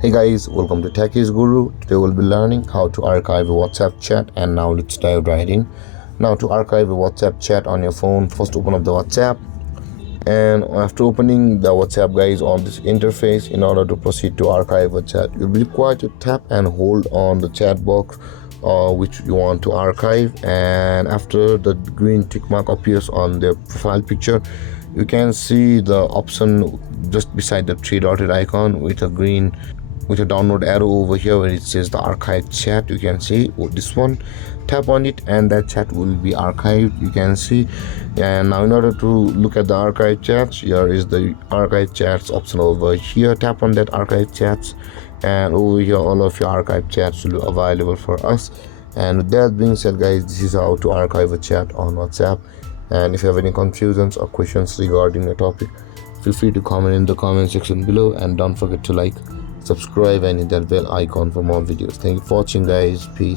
Hey guys, welcome to Techies Guru. Today we'll be learning how to archive a WhatsApp chat, and now let's dive right in. Now to archive a WhatsApp chat on your phone, first open up the WhatsApp, and after opening the WhatsApp guys on this interface, in order to proceed to archive a chat, you'll be required to tap and hold on the chat box which you want to archive, and after the green tick mark appears on the profile picture, you can see the option just beside the three dotted icon with a download arrow over here where it says the archive chat. You can see this one, tap on it and that chat will be archived, you can see. And now in order to look at the archive chats, here is the archive chats option over here. Tap on that archive chats, and over here all of your archive chats will be available for us. And with that being said guys, this is how to archive a chat on WhatsApp. And if you have any confusions or questions regarding the topic, feel free to comment in the comment section below, and don't forget to like, subscribe and hit that bell icon for more videos. Thank you for watching guys. Peace.